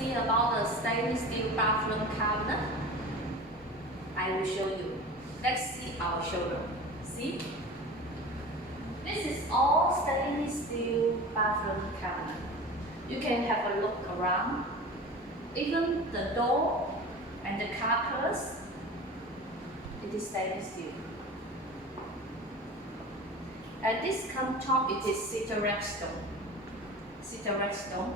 see about the stainless steel bathroom cabinet? I will show you. Let's see our showroom. See? This is all stainless steel bathroom cabinet. You can have a look around. Even the door and the carpets, it is stainless steel. And this countertop, it is citrate stone. Citrate stone.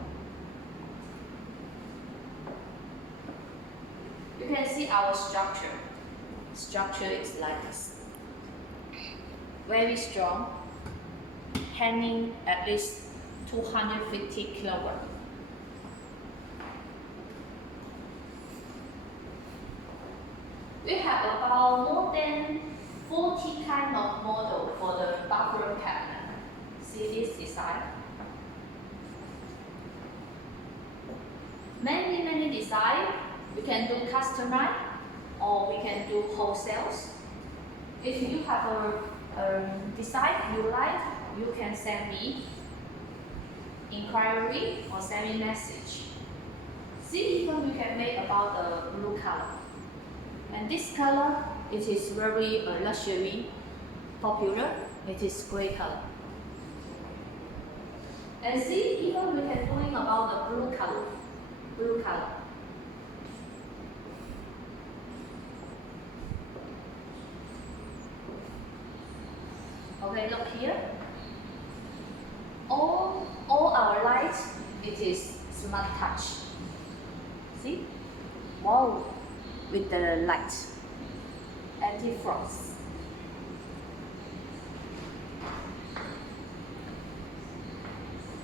You can see our structure. Structure is like this. Very strong. Handling at least 250 kilograms. We have about more than 40 kind of model for the bathroom cabinet. See this design? Many design. We can do customize or we can do wholesales. If you have a design you like, you can send me inquiry or send me message. See, even we can make about the blue color. And this color, it is very luxury, popular. It is gray color. And see, even we can doing about the blue color. Blue color. Okay, look here. All our lights, it is smart touch. See? Wow, with the light. Anti-frost.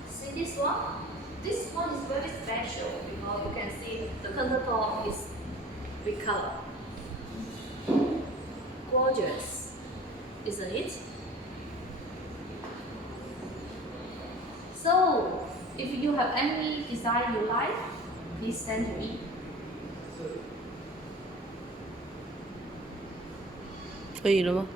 See this one? This one is very special. You can see the countertop is with color. Gorgeous, isn't it? So, if you have any design you like, please send to me. 可以了吗？